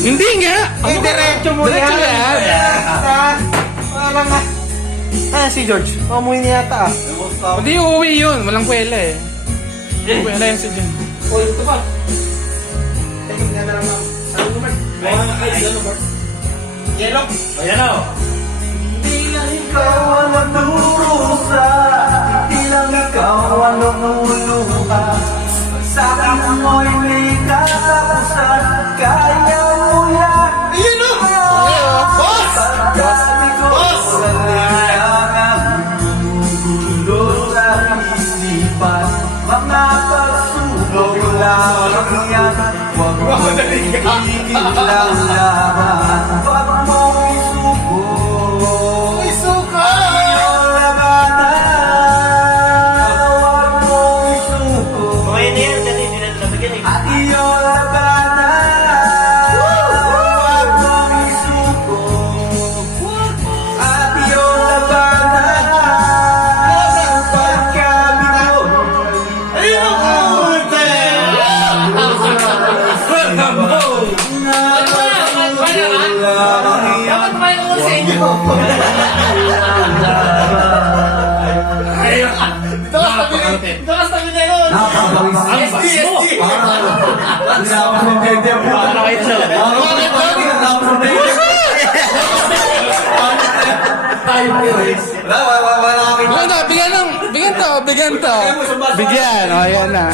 Hindi nga! Diretso mo Diretso yan. Parang nga. Si George. Pamuhin niya yata Hindi uuwi yun. Walang kwela eh. Walang kwela yun si Jen. Uy, ito pa. Tingin nga na lang ako. Ano naman? Yellow. Ayan o. Hindi lang ikaw ang nagdurusa. Hindi lang ikaw ang lumuluha. Sa akin mo'y may katapusan. Kaya mo yan. Ayun o! Boss! Pagkami ko kailangan gumugulo sa isipan. Mga pagsubok lang yan. Huwag mo itigil lang laban. Huwag mo isuko. Iyong labanan. Huwag mo isuko. Okay na yan. Dali, hindi na nalabagyan eh. At iyong labanan. Huwag mo isuko. At iyong labanan. Pagkabito. Ayun ang Dapat kumain ko sa inyo. Ito ka sabi na yun. Para kayo siya. Bigyan to. Bigyan. O, yan na.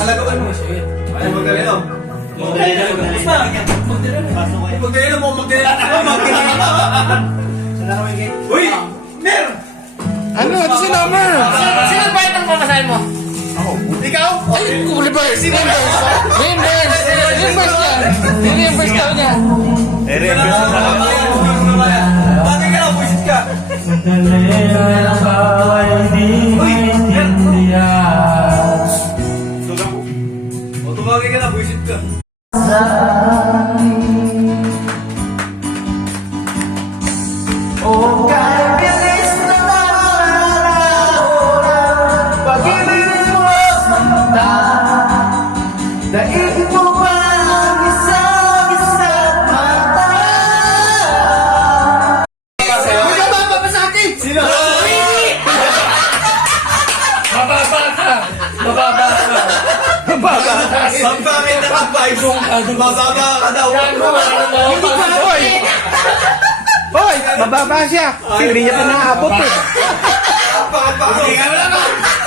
Uy! Mer! Ano? Ito si Nomer. Sino ba itong mamasahin mo? Ikaw? Ay, reverse. Reverse. Reverse. Reverse yan. Reverse daw niya. Bakit ka na? Buisit ka? Uy! O, tumagay ka na. Buisit ka. Oh, kahit bilis na oras, pag-ibig mo sa mata, daig mo pa ang isa't mata. May kababa pa sa akin! Sino? Mababa ka. Mababa ka. Mababa ka. Bakit nakapag-ibong ka? Mababa ka daw. Hindi ka. Hoy! Hoy! Mababa siya. Hindi niya pa naaabot eh. Bakit?